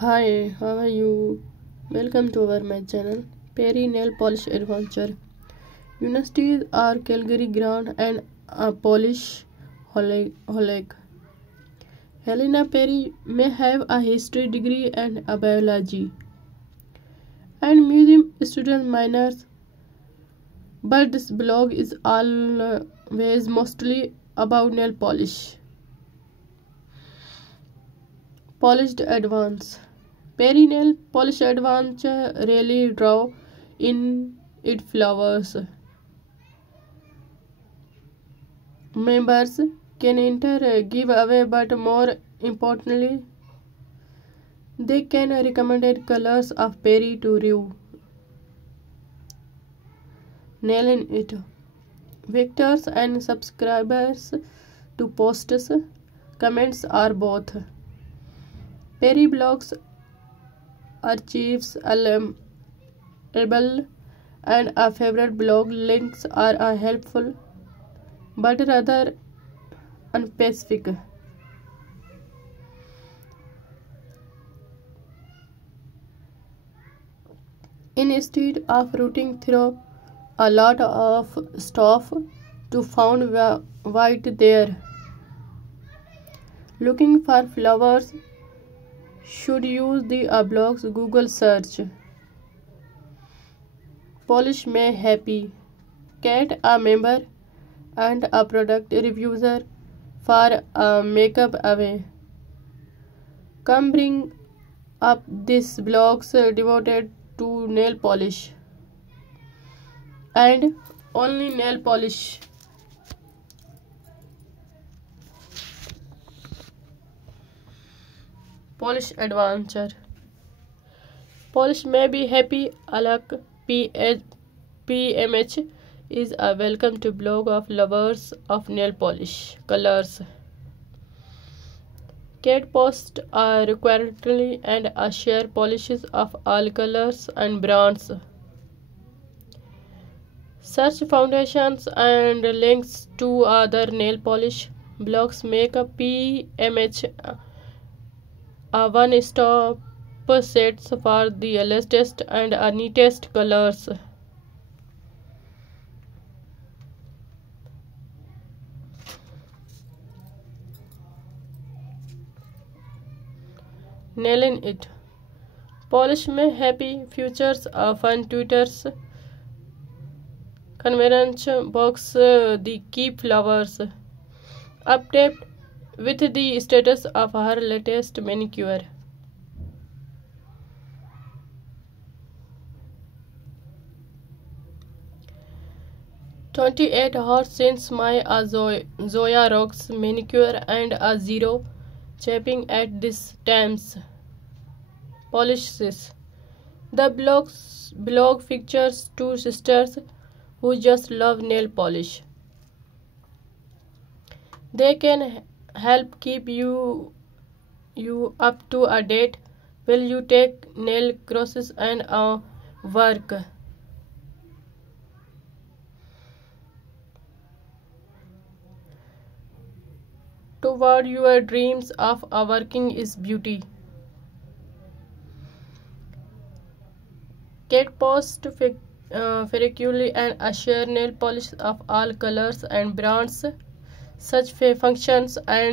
Hi, how are you? Welcome to my channel, Perry Nail Polish Adventure. Universities are Calgary Ground and a Polish Holic. Helena Perry may have a history degree and a biology and museum student minors, but this blog is always mostly about nail polish. Polished Advance. Perry Nail Polish Adventure really draw in it flowers. Members can enter a giveaway, but more importantly, they can recommend colors of Perry to you. Nailing it. Victors and subscribers to posts, comments are both. Perry blogs archives available and a favorite blog links are helpful but rather unspecific. Instead of rooting through a lot of stuff to find white there, looking for flowers, should use the blog's Google search. Polish May Happy. Cat a member and a product reviewer for a makeup away. Come bring up this blog's devoted to nail polish and only nail polish. Polish Adventure. Polish May Be Happy Alak PMH is a welcome to blog of lovers of nail polish colors. Cat posts are regularly and share polishes of all colors and brands. Search foundations and links to other nail polish blogs. Make a PMH a one-stop sets for the latest and neatest colors. Nailing it. Polish May Happy features a fun Twitter's convention box the key flowers update with the status of her latest manicure. "28 hours since my Zoya Rocks manicure and a zero chapping at this times. Polishes. The blog features two sisters who just love nail polish. They can help keep you up to a date while you take nail courses and work. Toward your dreams of working is beauty. Cat posts frequently and share nail polish of all colors and brands. Such functions and